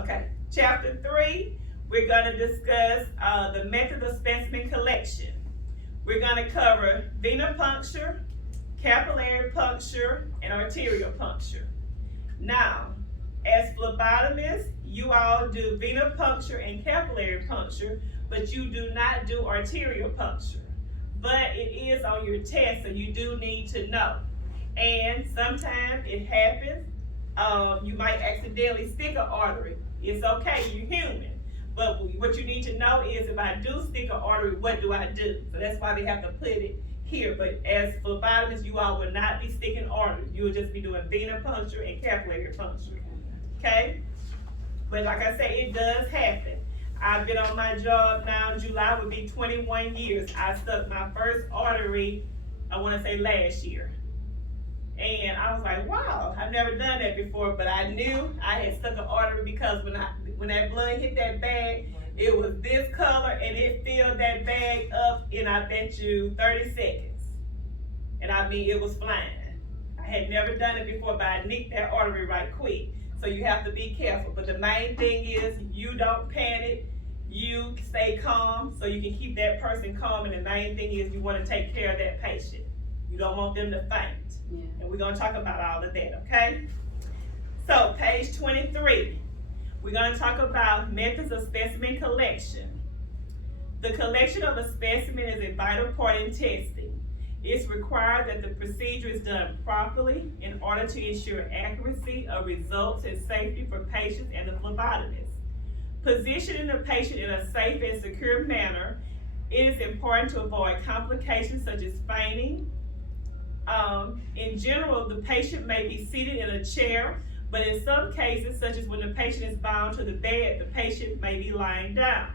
Okay, chapter 3, we're going to discuss the method of specimen collection. We're going to cover venipuncture, capillary puncture, and arterial puncture. Now, as phlebotomists, you all do venipuncture and capillary puncture, but you do not do arterial puncture. But it is on your test, so you do need to know. And sometimes it happens, you might accidentally stick an artery. It's okay, you're human. But what you need to know is if I do stick an artery, what do I do? So that's why they have to put it here. But as phlebotomists, you all will not be sticking arteries. You will just be doing venipuncture and capillary puncture. Okay? But like I say, it does happen. I've been on my job now, July would be 21 years. I stuck my first artery, I want to say last year. And I was like, wow, I've never done that before, but I knew I had stuck an artery because when that blood hit that bag, it was this color and it filled that bag up in, I bet you, 30 seconds. And I mean, it was flying. I had never done it before, but I nicked that artery right quick. So you have to be careful. But the main thing is you don't panic, you stay calm so you can keep that person calm. And the main thing is you want to take care of that patient. You don't want them to faint. Yeah. And we're going to talk about all of that, okay? So, page 23. We're going to talk about methods of specimen collection. The collection of a specimen is a vital part in testing. It's required that the procedure is done properly in order to ensure accuracy of results and safety for patients and the phlebotomist. Positioning the patient in a safe and secure manner, it is important to avoid complications such as fainting. In general, the patient may be seated in a chair, but in some cases, such as when the patient is bound to the bed, the patient may be lying down.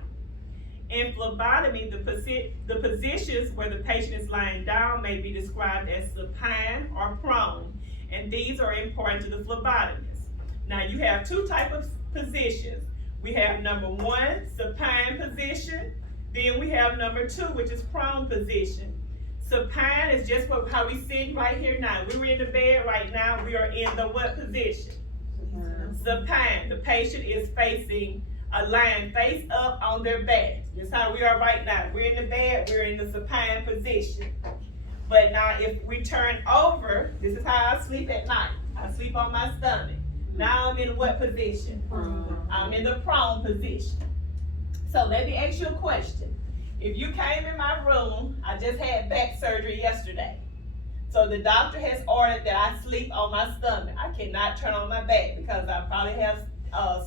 In phlebotomy, the positions where the patient is lying down may be described as supine or prone, and these are important to the phlebotomist. Now, you have two types of positions. We have number 1, supine position, then we have number 2, which is prone position. Supine is just how we sit right here now. We were in the bed right now. We are in the what position? Supine. The patient is lying face up on their back. That's how we are right now. We're in the bed. We're in the supine position. But now if we turn over, this is how I sleep at night. I sleep on my stomach. Now I'm in what position? I'm in the prone position. So let me ask you a question. If you came in my room, I just had back surgery yesterday. So the doctor has ordered that I sleep on my stomach. I cannot turn on my back because I probably have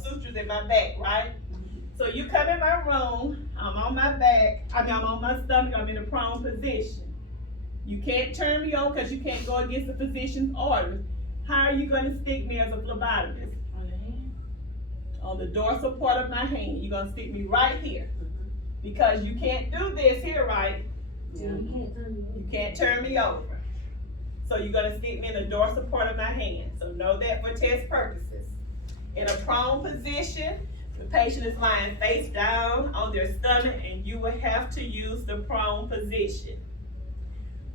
sutures in my back, right? So you come in my room, I'm on my back, I'm on my stomach, I'm in a prone position. You can't turn me on because you can't go against the physician's orders. How are you going to stick me as a phlebotomist? On your hand? On the dorsal part of my hand. You're going to stick me right here. Because you can't do this here, right? Yeah. You can't turn me over. So you're going to stick me in the dorsal part of my hand. So know that for test purposes. In a prone position, the patient is lying face down on their stomach and you will have to use the prone position.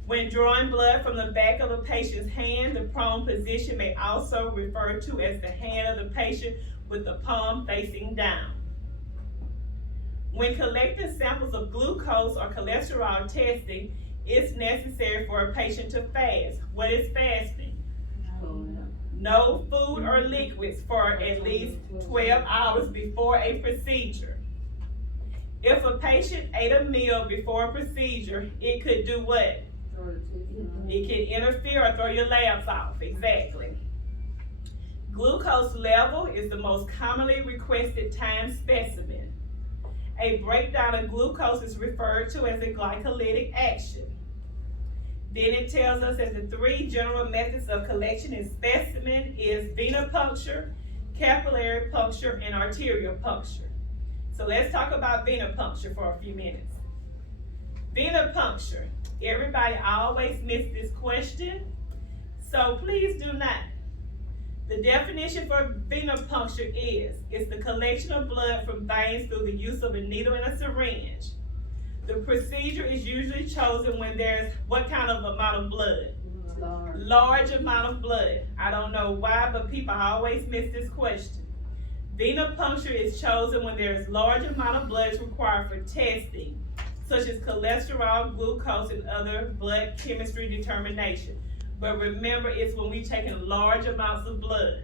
When drawing blood from the back of a patient's hand, the prone position may also be referred to as the hand of the patient with the palm facing down. When collecting samples of glucose or cholesterol testing, it's necessary for a patient to fast. What is fasting? No food or liquids for at least 12 hours before a procedure. If a patient ate a meal before a procedure, it could do what? It can interfere or throw your labs off. Exactly. Glucose level is the most commonly requested time specimen. A breakdown of glucose is referred to as a glycolytic action. Then it tells us that the 3 general methods of collection in specimen is venipuncture, capillary puncture, and arterial puncture. So let's talk about venipuncture for a few minutes. Venipuncture. Everybody always miss this question, so please do not. The definition for venipuncture is the collection of blood from veins through the use of a needle and a syringe. The procedure is usually chosen when there's what kind of amount of blood? Large amount of blood. I don't know why, but people always miss this question. Venipuncture is chosen when there is large amount of blood is required for testing, such as cholesterol, glucose, and other blood chemistry determination. But remember, it's when we're taking large amounts of blood.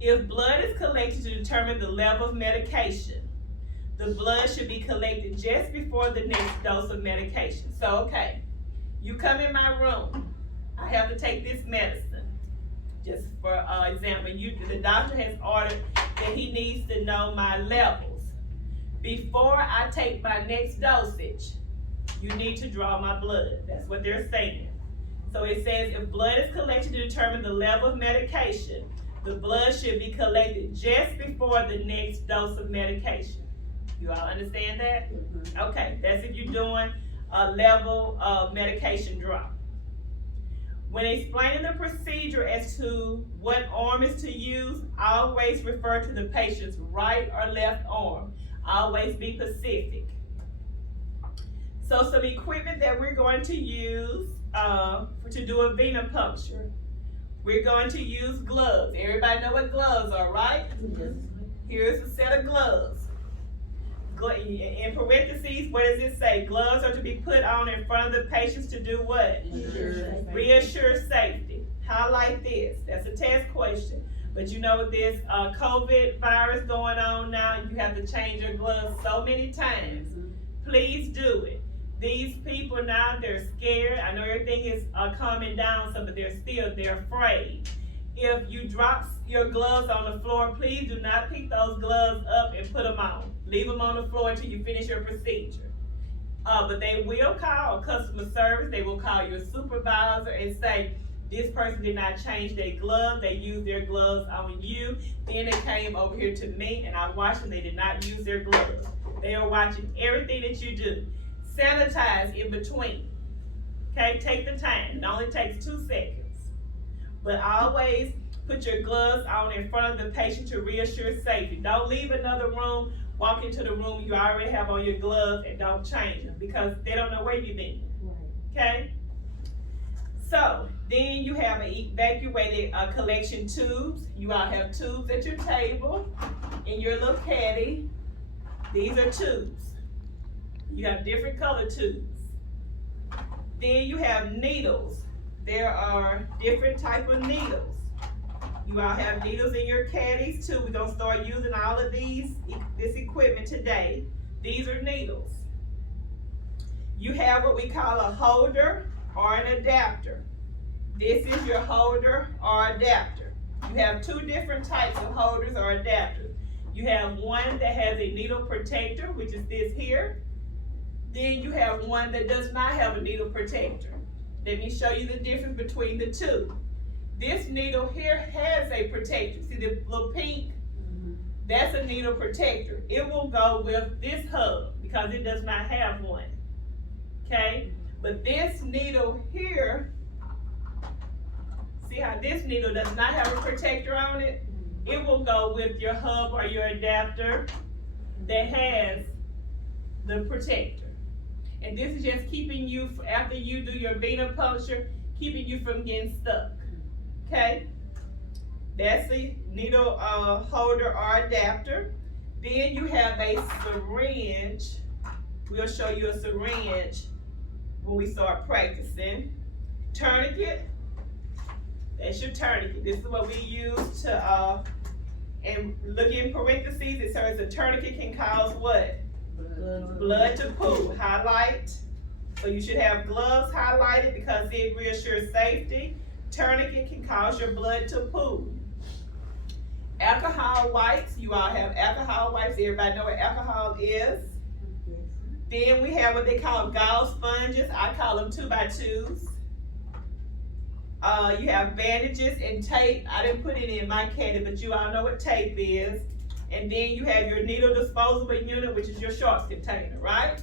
If blood is collected to determine the level of medication, the blood should be collected just before the next dose of medication. So, okay, you come in my room, I have to take this medicine. Just for example, the doctor has ordered that he needs to know my levels. Before I take my next dosage, you need to draw my blood. That's what they're saying. So it says if blood is collected to determine the level of medication, the blood should be collected just before the next dose of medication. You all understand that? Mm-hmm. Okay, that's if you're doing a level of medication drop. When explaining the procedure as to what arm is to use, always refer to the patient's right or left arm. Always be specific. So some equipment that we're going to use to do a venipuncture. We're going to use gloves. Everybody know what gloves are, right? Yes. Here's a set of gloves. In parentheses, what does it say? Gloves are to be put on in front of the patients to do what? Reassure safety. Highlight this. That's a test question. But you know, with this COVID virus going on now, you have to change your gloves so many times. Please do it. These people now, they're scared. I know everything is calming down some, but they're afraid. If you drop your gloves on the floor, please do not pick those gloves up and put them on. Leave them on the floor until you finish your procedure. But they will call customer service. They will call your supervisor and say, this person did not change their gloves. They used their gloves on you. Then they came over here to me and I watched them. They did not use their gloves. They are watching everything that you do. Sanitize in between. Okay, take the time. It only takes 2 seconds. But always put your gloves on in front of the patient to reassure safety. Don't leave another room, walk into the room you already have on your gloves and don't change them because they don't know where you've been. Okay? So, then you have evacuated collection tubes. You all have tubes at your table in your little caddy. These are tubes. You have different color tubes. Then you have needles. There are different type of needles. You all have needles in your caddies too. We're gonna start using all of this equipment today. These are needles. You have what we call a holder or an adapter. This is your holder or adapter. You have 2 different types of holders or adapters. You have one that has a needle protector, which is this here. Then you have one that does not have a needle protector. Let me show you the difference between the 2. This needle here has a protector. See the little pink? That's a needle protector. It will go with this hub because it does not have one. Okay? But this needle here, see how this needle does not have a protector on it? It will go with your hub or your adapter that has the protector. And this is just keeping you, after you do your venipuncture, keeping you from getting stuck. Okay? That's the needle holder or adapter. Then you have a syringe. We'll show you a syringe when we start practicing. Tourniquet. That's your tourniquet. This is what we use to, and look in parentheses, it says a tourniquet can cause what? Blood to pool. Highlight. So you should have gloves highlighted because it reassures safety. Tourniquet can cause your blood to pool. Alcohol wipes. You all have alcohol wipes. Everybody know what alcohol is? Then we have what they call gauze sponges. I call them 2x2s. You have bandages and tape. I didn't put it in my caddy, but you all know what tape is. And then you have your needle disposable unit, which is your shorts container, right?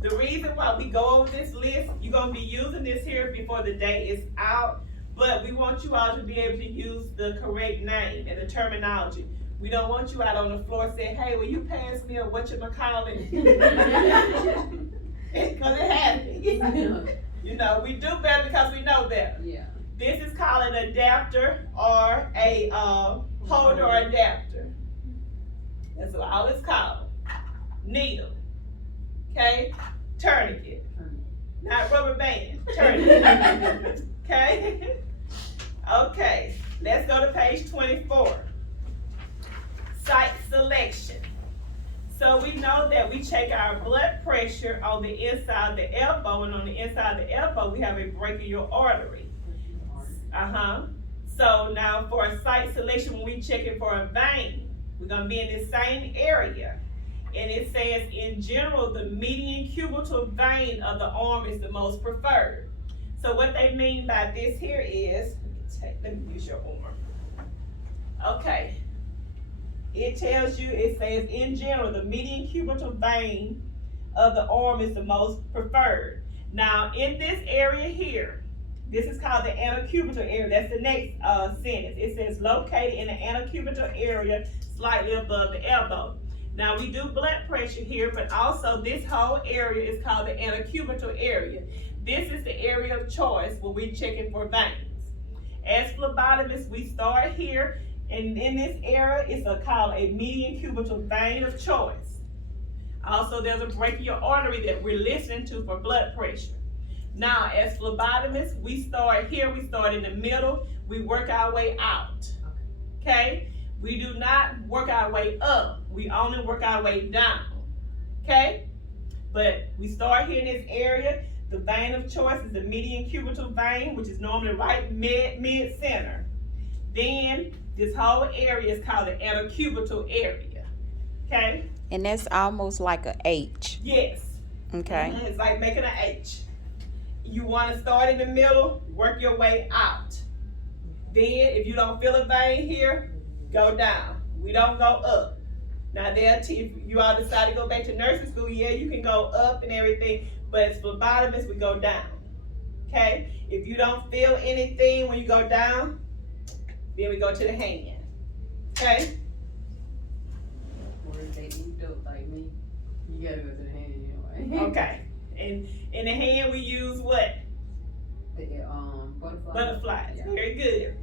The reason why we go over this list, you're gonna be using this here before the day is out, but we want you all to be able to use the correct name and the terminology. We don't want you out on the floor saying, hey, will you pass me a whatchamacallit? Because it happens. You know, we do better because we know better. Yeah. This is called an adapter or a holder or adapter. That's what all it's called. Needle. Okay? Tourniquet. Not rubber band. Tourniquet. Okay? Okay. Let's go to page 24. Site selection. So we know that we check our blood pressure on the inside of the elbow, and on the inside of the elbow we have a brachial artery. So now for a site selection, when we check it for a vein, we're gonna be in the same area. And it says, in general, the median cubital vein of the arm is the most preferred. So what they mean by this here is, let me use your arm. Okay. It tells you, it says, in general, the median cubital vein of the arm is the most preferred. Now, in this area here, this is called the antecubital area. That's the next sentence. It says, located in the antecubital area, slightly above the elbow. Now, we do blood pressure here, but also this whole area is called the antecubital area. This is the area of choice when we're checking for veins. As phlebotomists, we start here, and in this area, it's called a median cubital vein of choice. Also, there's a brachial artery that we're listening to for blood pressure. Now, as phlebotomists, we start here, we start in the middle, we work our way out. Okay? We do not work our way up, we only work our way down. Okay? But we start here in this area. The vein of choice is the median cubital vein, which is normally right mid-center. Then this whole area is called the antecubital area. Okay? And that's almost like a H. Yes. Okay. It's like making an H. You want to start in the middle, work your way out. Then, if you don't feel a vein here, go down. We don't go up. Now, if you all decide to go back to nursing school, yeah, you can go up and everything, but as phlebotomists, we go down. Okay? If you don't feel anything when you go down, then we go to the hand. Okay? Or if they eat up like me, you gotta go to the hand anyway. Okay. And in the hand, we use what? The butterfly. Butterflies. Yeah. Very good.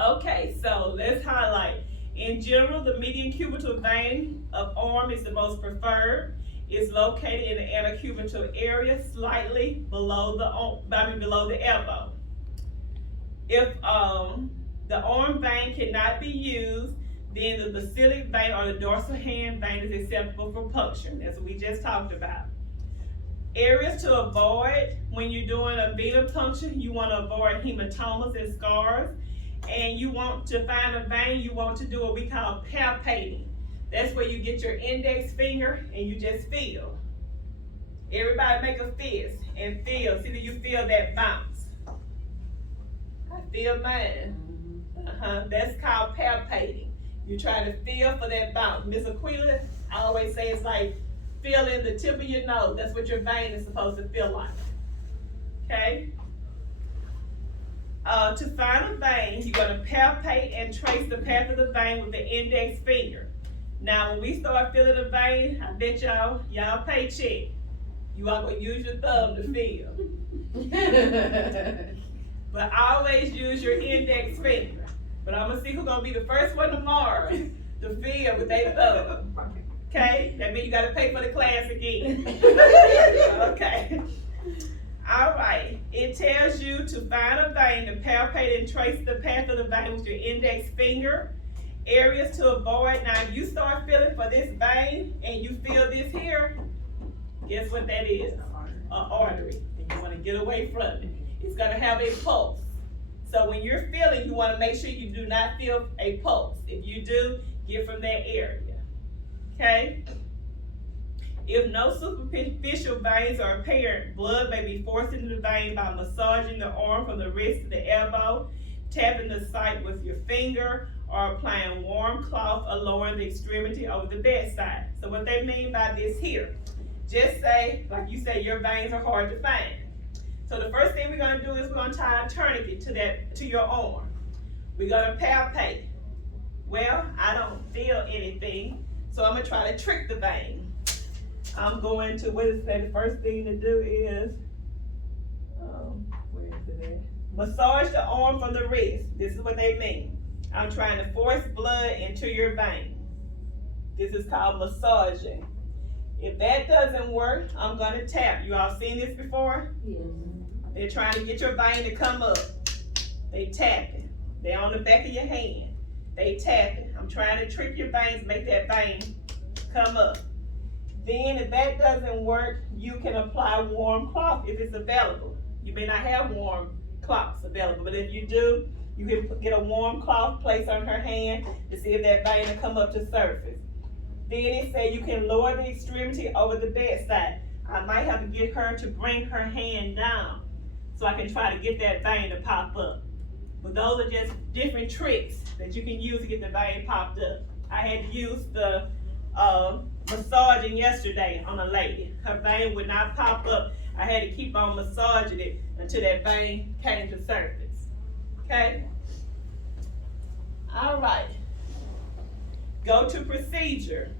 Okay, so let's highlight. In general, the median cubital vein of arm is the most preferred. It's located in the antecubital area, slightly below the elbow. If the arm vein cannot be used, then the basilic vein or the dorsal hand vein is acceptable for puncture. That's what we just talked about. Areas to avoid when you're doing a venipuncture, you want to avoid hematomas and scars. And you want to find a vein, you want to do what we call palpating. That's where you get your index finger and you just feel. Everybody make a fist and feel. See, do you feel that bounce? I feel mine. That's called palpating. You try to feel for that bounce. Miss Aquila, I always say it's like feeling the tip of your nose. That's what your vein is supposed to feel like. Okay? To find a vein, you're going to palpate and trace the path of the vein with the index finger. Now, when we start feeling a vein, I bet y'all pay check. You are going to use your thumb to feel. But always use your index finger. But I'm going to see who's going to be the first one tomorrow to feel with their thumb. Okay? That means you got to pay for the class again. Okay. All right. It tells you to find a vein, to palpate and trace the path of the vein with your index finger. Areas to avoid. Now, if you start feeling for this vein and you feel this here, guess what that is? An artery. And you want to get away from it. It's going to have a pulse. So when you're feeling, you want to make sure you do not feel a pulse. If you do, get from that area. Okay? If no superficial veins are apparent, blood may be forced into the vein by massaging the arm from the wrist to the elbow, tapping the site with your finger, or applying warm cloth or lowering the extremity over the bedside. So what they mean by this here, just say, like you say, your veins are hard to find. So the first thing we're going to do is we're going to tie a tourniquet to your arm. We're going to palpate. Well, I don't feel anything, so I'm going to try to trick the vein. I'm going to, what is that? The first thing to do is, where is it at? Massage the arm from the wrist. This is what they mean. I'm trying to force blood into your veins. This is called massaging. If that doesn't work, I'm gonna tap. You all seen this before? Yes. They're trying to get your vein to come up. They tap it. They're on the back of your hand. They tap it. I'm trying to trick your veins, make that vein come up. Then if that doesn't work, you can apply warm cloth if it's available. You may not have warm cloths available, but if you do, you can get a warm cloth, place on her hand to see if that vein will come up to surface. Then it says you can lower the extremity over the bedside. I might have to get her to bring her hand down so I can try to get that vein to pop up. But those are just different tricks that you can use to get the vein popped up. I had to use the massaging yesterday on a lady. Her vein would not pop up. I had to keep on massaging it until that vein came to surface. Okay? All right. Go to procedure.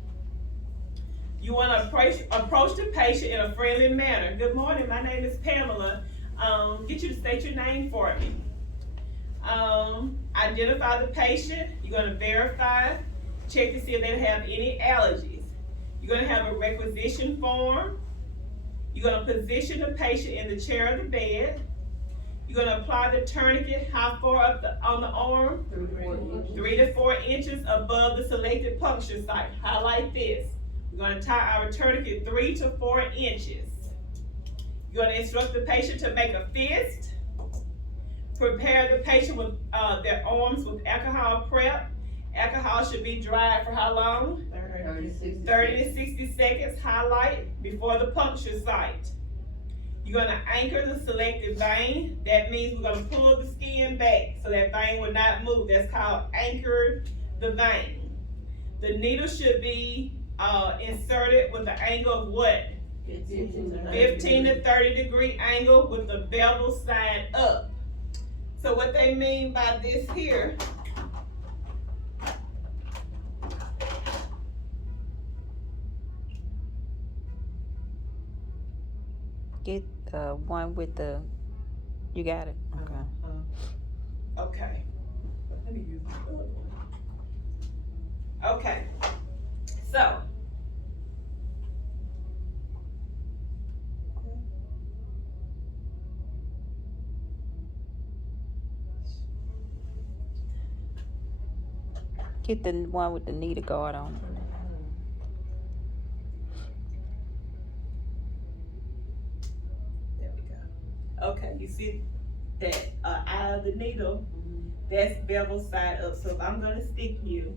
You want to approach the patient in a friendly manner. Good morning, my name is Pamela. Get you to state your name for me. Identify the patient. You're going to verify, check to see if they have any allergies. You're going to have a requisition form. You're going to position the patient in the chair or the bed. You're going to apply the tourniquet how far up on the arm? 3 to 4 inches above the selected puncture site. Highlight this. We're going to tie our tourniquet 3 to 4 inches. You're going to instruct the patient to make a fist. Prepare the patient with their arms with alcohol prep. Alcohol should be dried for how long? 30 to 60 seconds. Highlight before the puncture site. You're going to anchor the selected vein. That means we're going to pull the skin back so that vein will not move. That's called anchor the vein. The needle should be inserted with an angle of what? 15 to 30 degree angle with the bevel side up. So what they mean by this here, Get the one with the, you got it? Okay. okay. Let me use the other one. Okay. So. Get the one with the needle guard on it. There we go. Okay, you see that eye of the needle? That's bevel side up. So if I'm gonna stick you,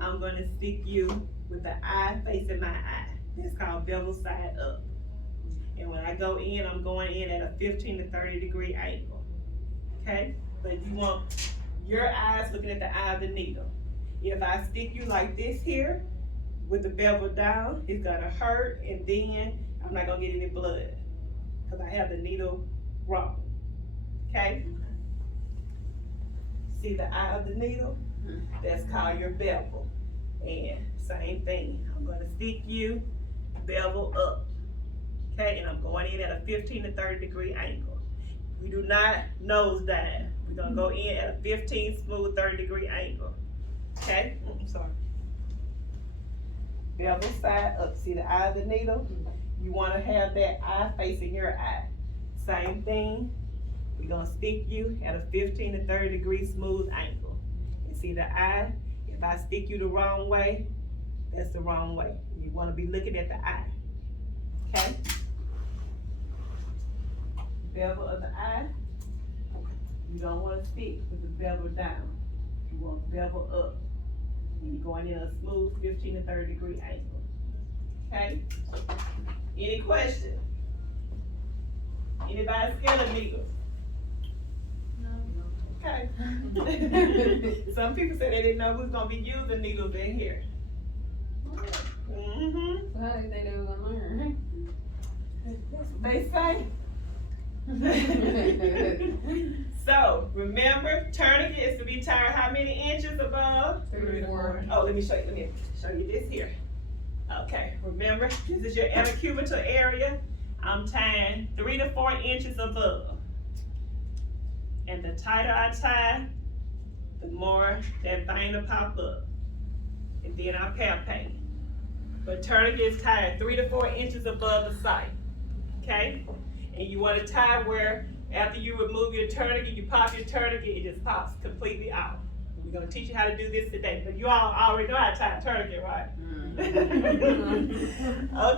I'm gonna stick you with the eye facing my eye. That's called bevel side up. And when I go in, I'm going in at a 15 to 30 degree angle. Okay? But you want your eyes looking at the eye of the needle. If I stick you like this here, with the bevel down, it's gonna hurt, and then I'm not gonna get any blood, because I have the needle wrong. Okay? See the eye of the needle? That's called your bevel. And same thing, I'm gonna stick you, bevel up. Okay, and I'm going in at a 15 to 30 degree angle. We do not nose dive. We're gonna go in at a 15 smooth 30 degree angle. Okay, sorry. Bevel side up, see the eye of the needle? You wanna have that eye facing your eye. Same thing, we're gonna stick you at a 15 to 30 degree smooth angle. And see the eye, if I stick you the wrong way, that's the wrong way. You wanna be looking at the eye, okay? Bevel of the eye, you don't wanna stick with the bevel down. You want bevel up. And you're going in a smooth 15 to 30 degree angle. Okay? Any questions? Anybody scared of needles? No. Okay. Some people said they didn't know who's gonna be using needles in here. Mm-hmm. So how did they know we're gonna learn? That's what they say. So, remember, tourniquet is to be tied how many inches above? 3 to 4. Oh, let me show you this here. Okay, remember, this is your antecubital area. I'm tying 3 to 4 inches above. And the tighter I tie, the more that vein will pop up. And then I palpate. But tourniquet is tied 3 to 4 inches above the site, okay? And you wanna tie where after you remove your tourniquet, you pop your tourniquet, it just pops completely out. We're gonna teach you how to do this today, but you all already know how to tie a tourniquet, right?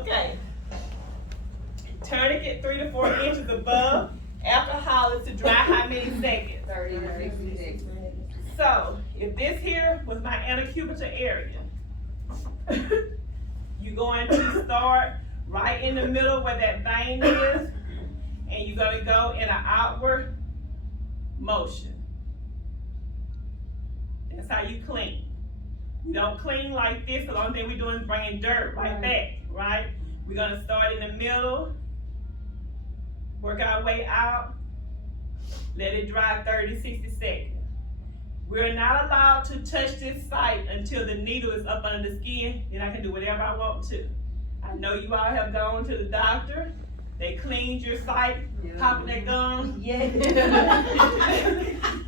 Okay. Tourniquet 3 to 4 inches above. Alcohol is to dry how many seconds? 30 to 60 seconds. So, if this here was my antecubital area, you're going to start right in the middle where that vein is, and you're gonna go in an outward motion. That's how you clean. You don't clean like this, the only thing we're doing is bringing dirt right back, right? We're gonna start in the middle, work our way out, let it dry 30, 60 seconds. We're not allowed to touch this site until the needle is up under the skin, then I can do whatever I want to. I know you all have gone to the doctor, they cleaned your site, popping their gums. Yeah.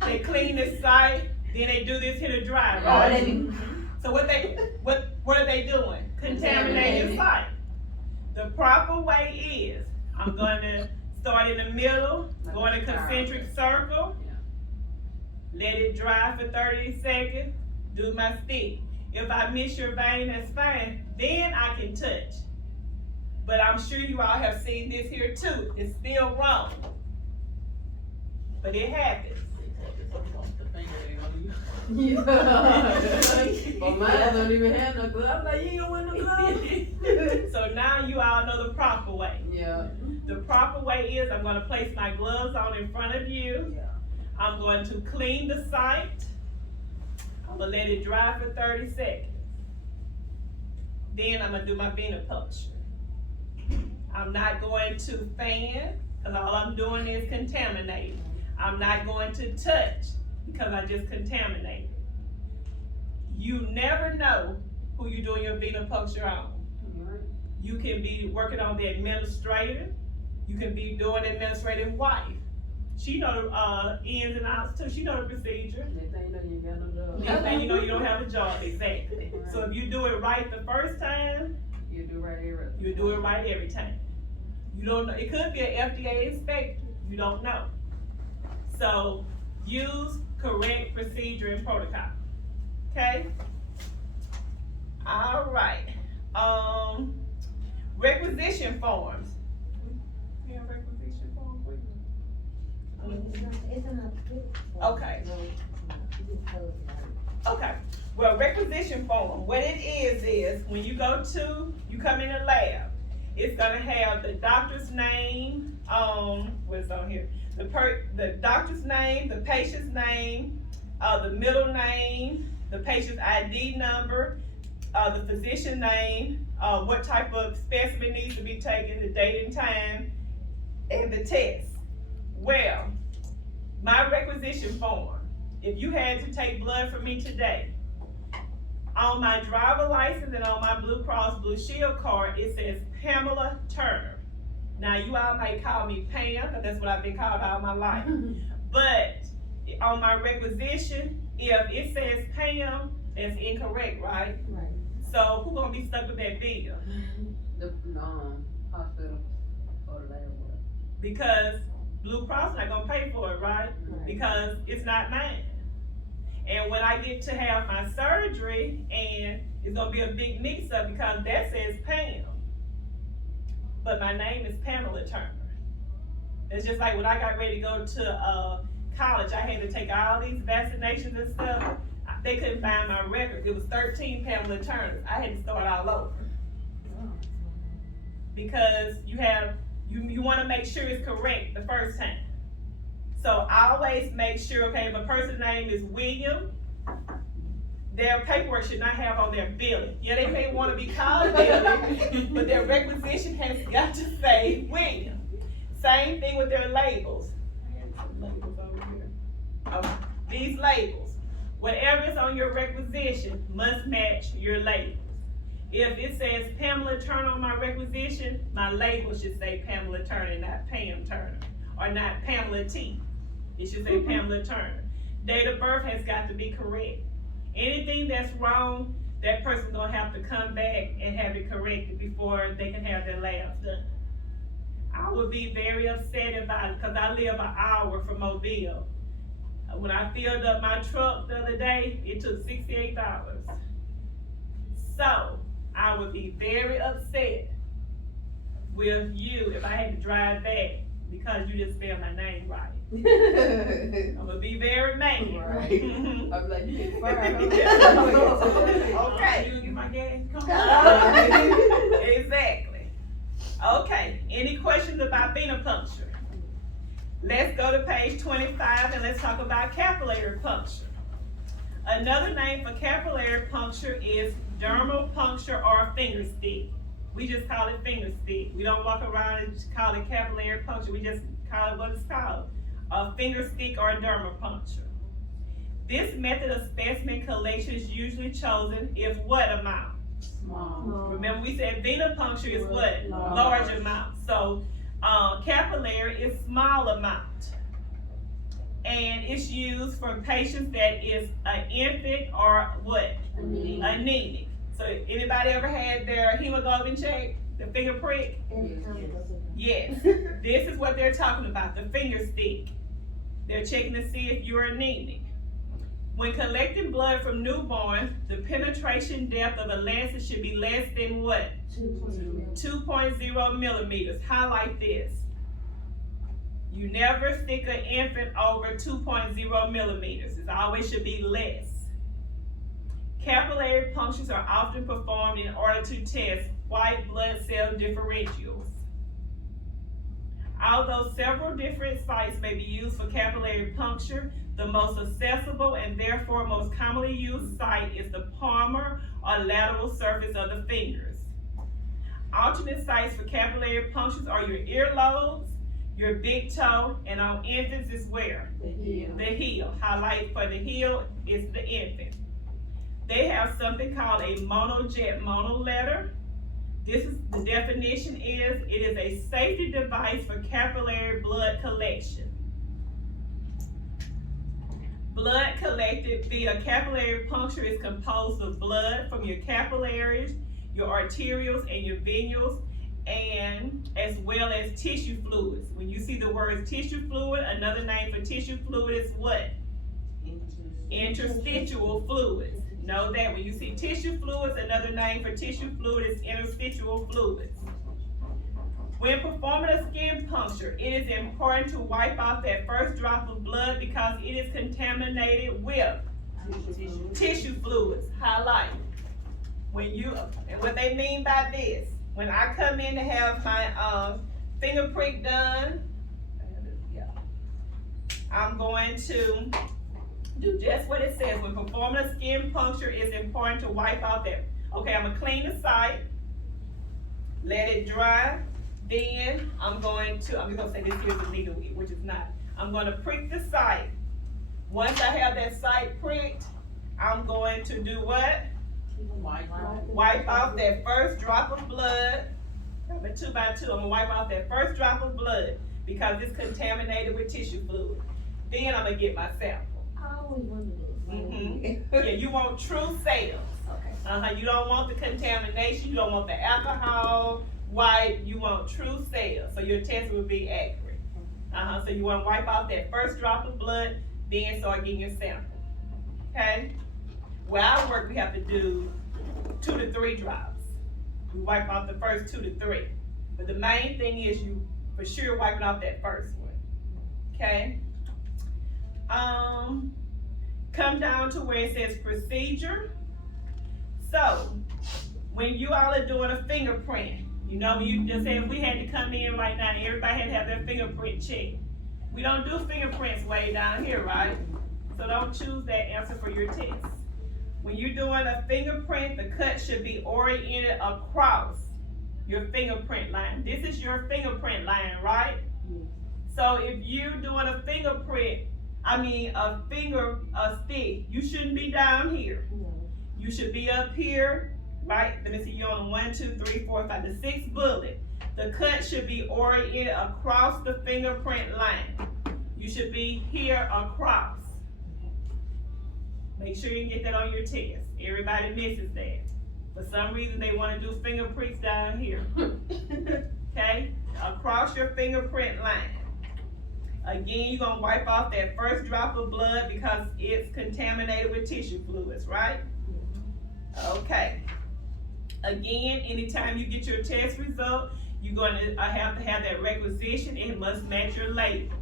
They clean the site, then they do this here to dry, right? So what are they doing? Contaminating your site. The proper way is, I'm gonna start in the middle, go in a concentric circle, let it dry for 30 seconds, do my stick. If I miss your vein, that's fine, then I can touch. But I'm sure you all have seen this here too. It's still wrong. But it happens. Yeah. Well, mine don't even have no glove. I'm like, you ain't gonna wear no gloves. So now you all know the proper way. Yeah. The proper way is I'm gonna place my gloves on in front of you. Yeah. I'm going to clean the site. I'm gonna let it dry for 30 seconds. Then I'm gonna do my venipuncture. I'm not going to fan, because all I'm doing is contaminating. I'm not going to touch, because I just contaminated. You never know who you're doing your venipuncture on. You can be working on the administrator. You can be doing the administrative wife. She know the ins and outs too. She know the procedure. Next thing you know, you ain't got no job. Next thing you know, you don't have a job, exactly. So if you do it right the first time, You do right here. you do it right every time. You don't know, it could be an FDA inspector, you don't know. So use correct procedure and protocol, okay? All right, requisition forms. We have requisition forms, Okay. Okay, well, requisition form, what it is when you come in the lab, it's gonna have the doctor's name, what's on here? The doctor's name, the patient's name, the middle name, the patient's ID number, the physician name, what type of specimen needs to be taken, the date and time, and the test. Well, my requisition form, if you had to take blood from me today, on my driver license and on my Blue Cross Blue Shield card, it says Pamela Turner. Now, you all might call me Pam, because that's what I've been called all my life. But on my requisition, if it says Pam, that's incorrect, right? Right. So who gonna be stuck with that bill? The hospital or the lab. Because Blue Cross not gonna pay for it, right? Right. Because it's not mine. And when I get to have my surgery, and it's gonna be a big mix up because that says Pam, but my name is Pamela Turner. It's just like when I got ready to go to college, I had to take all these vaccinations and stuff. They couldn't find my record. It was 13 Pamela Turners. I had to start all over. Because you wanna make sure it's correct the first time. So I always make sure, okay, if a person's name is William, their paperwork should not have on their billing. Yeah, they may wanna be called Billy, but their requisition has got to say William. Same thing with their labels. I had some labels over here. These labels, whatever is on your requisition must match your labels. If it says Pamela Turner on my requisition, my label should say Pamela Turner, not Pam Turner, or not Pamela T. It should say Pamela Turner. date of birth has got to be correct. Anything that's wrong, that person's gonna have to come back and have it corrected before they can have their labs done. I would be very upset about it, cause I live an hour from Mobile. When I filled up my truck the other day, it took $68. So, I would be very upset with you if I had to drive back because you didn't spell my name right. I'm gonna be very mad. Right. Mhm. I'm like, you get fired. Okay, you gonna get my gas? Come on. Exactly. Okay, any questions about venipuncture? Let's go to page 25 and let's talk about capillary puncture. Another name for capillary puncture is dermal puncture or finger stick. We just call it finger stick. We don't walk around and just call it capillary puncture. We just call it what it's called, a finger stick or a dermal puncture. This method of specimen collection is usually chosen if what amount? Small. Remember we said venipuncture is what? Large. Large amount. So capillary is small amount. And it's used for patients that is an infant or what? Anemic. So anybody ever had their hemoglobin checked? The finger prick? Yes. This is what they're talking about, the finger stick. They're checking to see if you're anemic. When collecting blood from newborns, the penetration depth of a lancet should be less than what? 2.0 millimeters. Highlight this. You never stick an infant over 2.0 millimeters. It always should be less. Capillary punctures are often performed in order to test white blood cell differentials. Although several different sites may be used for capillary puncture, the most accessible and therefore most commonly used site is the palmar or lateral surface of the fingers. Alternate sites for capillary punctures are your earlobes, your big toe, and on infants is where? The heel. The heel. Highlight for the heel is the infant. They have something called a monojet monoletter. This is the definition is it is a safety device for capillary blood collection. Blood collected via capillary puncture is composed of blood from your capillaries, your arterioles, and your venules, and as well as tissue fluids. When you see the word tissue fluid, another name for tissue fluid is what? Interstitial fluids. Know that when you see tissue fluids, another name for tissue fluid is interstitial fluids. When performing a skin puncture, it is important to wipe off that first drop of blood because it is contaminated with tissue fluids. Highlight. And what they mean by this, when I come in to have my finger prick done, I'm going to do just what it says. When performing a skin puncture, it's important to wipe out that. Okay, I'm gonna clean the site, let it dry. Then I'm just gonna say this here's the needle, which is not. I'm gonna prick the site. Once I have that site pricked, I'm going to do what? Wipe off that first drop of blood. Got my 2 by 2. I'm gonna wipe off that first drop of blood because it's contaminated with tissue fluid. Then I'm gonna get my sample. I always wondered this. Yeah, you want true cells. Okay. You don't want the contamination. You don't want the alcohol wipe. You want true cells, so your test will be accurate. So you want to wipe off that first drop of blood, then start getting your sample. Okay. Where I work, we have to do 2 to 3 drops. We wipe off the first 2 to 3, but the main thing is you for sure wiping off that first one. Okay. Come down to where it says procedure. So, when you all are doing a fingerprint, you know, you just said if we had to come in right now, everybody had to have their fingerprint checked. We don't do fingerprints way down here, right? So don't choose that answer for your test. When you're doing a fingerprint, the cut should be oriented across your fingerprint line. This is your fingerprint line, right? So if you're doing a fingerprint, a stick, you shouldn't be down here. You should be up here, right? Let me see, you're on 1, 2, 3, 4, 5, the 6th bullet. The cut should be oriented across the fingerprint line. You should be here across. Make sure you get that on your test. Everybody misses that. For some reason, they wanna do fingerprints down here. Okay, across your fingerprint line. Again, you're gonna wipe off that first drop of blood because it's contaminated with tissue fluids, right? Okay. Again, anytime you get your test result, you're gonna have to have that requisition. It must match your label.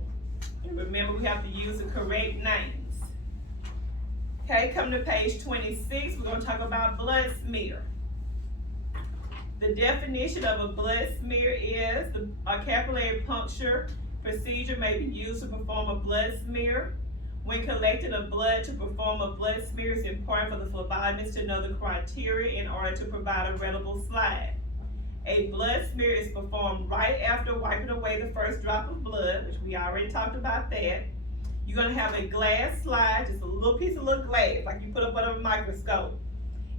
And remember, we have to use the correct names. Okay, come to page 26, we're gonna talk about blood smear. The definition of a blood smear is a capillary puncture procedure may be used to perform a blood smear. When collecting a blood to perform a blood smear, it's important for the phlebotomist to know the criteria in order to provide a readable slide. A blood smear is performed right after wiping away the first drop of blood, which we already talked about that. You're gonna have a glass slide, just a little piece of little glass, like you put up under a microscope.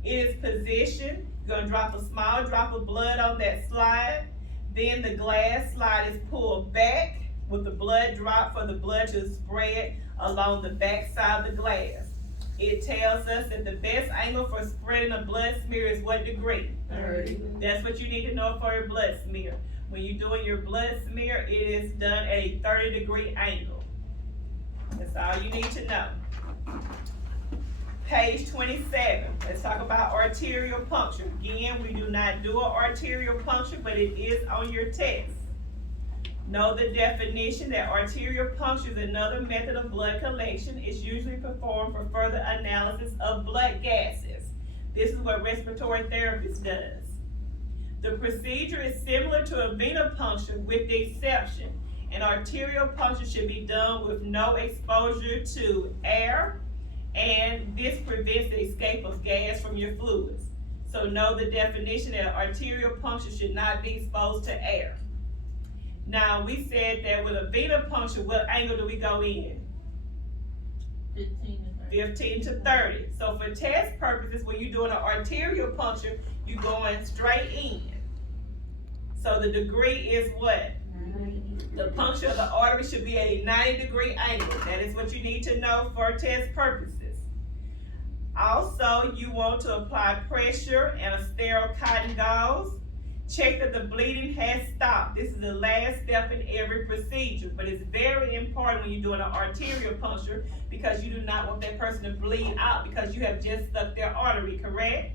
It is positioned. You're gonna drop a small drop of blood on that slide. Then the glass slide is pulled back with the blood drop for the blood to spread along the back side of the glass. It tells us that the best angle for spreading a blood smear is what degree? 30. That's what you need to know for your blood smear. When you're doing your blood smear, it is done at a 30-degree angle. That's all you need to know. Page 27, let's talk about arterial puncture. Again, we do not do an arterial puncture, but it is on your test. Know the definition that arterial puncture is another method of blood collection. It's usually performed for further analysis of blood gases. This is what respiratory therapist does. The procedure is similar to a venipuncture with the exception. An arterial puncture should be done with no exposure to air, and this prevents the escape of gas from your fluids. So know the definition that arterial puncture should not be exposed to air. Now, we said that with a venipuncture, what angle do we go in? 15 to 30. So for test purposes, when you're doing an arterial puncture, you're going straight in. So the degree is what? The puncture of the artery should be at a 90-degree angle. That is what you need to know for test purposes. Also, you want to apply pressure and a sterile cotton gauze. Check that the bleeding has stopped. This is the last step in every procedure, but it's very important when you're doing an arterial puncture because you do not want that person to bleed out because you have just stuck their artery, correct?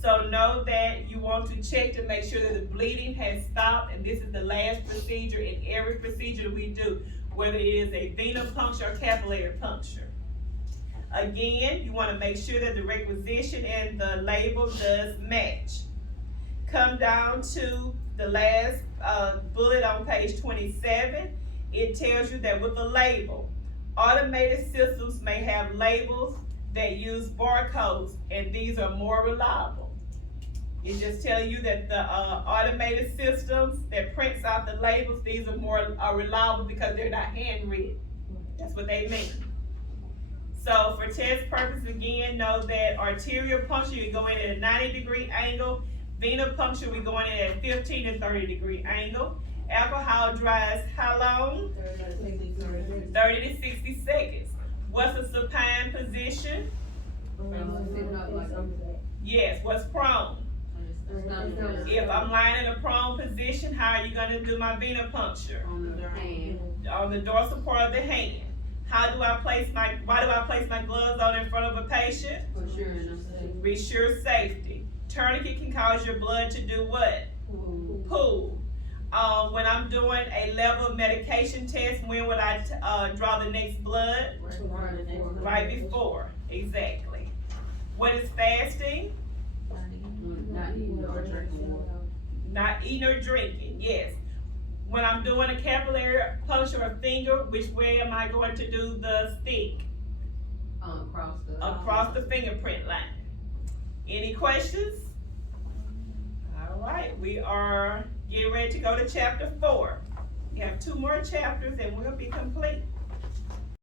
So know that you want to check to make sure that the bleeding has stopped, and this is the last procedure in every procedure we do, whether it is a venipuncture or capillary puncture. Again, you want to make sure that the requisition and the label does match. Come down to the last bullet on page 27. It tells you that with the label, automated systems may have labels that use barcodes, and these are more reliable. It's just telling you that the automated systems that prints out the labels, these are more reliable because they're not handwritten. That's what they mean. So for test purposes, again, know that arterial puncture, you go in at a 90-degree angle. Venipuncture, we go in at a 15 to 30-degree angle. Alcohol dries how long? 30 to 60 seconds. What's a supine position? Yes, what's prone? If I'm lying in a prone position, how are you gonna do my venipuncture? On the dorsal part of the hand. Why do I place my gloves on in front of a patient? Ensure safety. Tourniquet can cause your blood to do what? Pool. When I'm doing a level of medication test, when would I draw the next blood? Right before, exactly. What is fasting? Not eating or drinking, yes. When I'm doing a capillary puncture of finger, which way am I going to do the stick? Across the fingerprint line. Any questions? All right, we are getting ready to go to chapter 4. We have 2 more chapters and we'll be complete.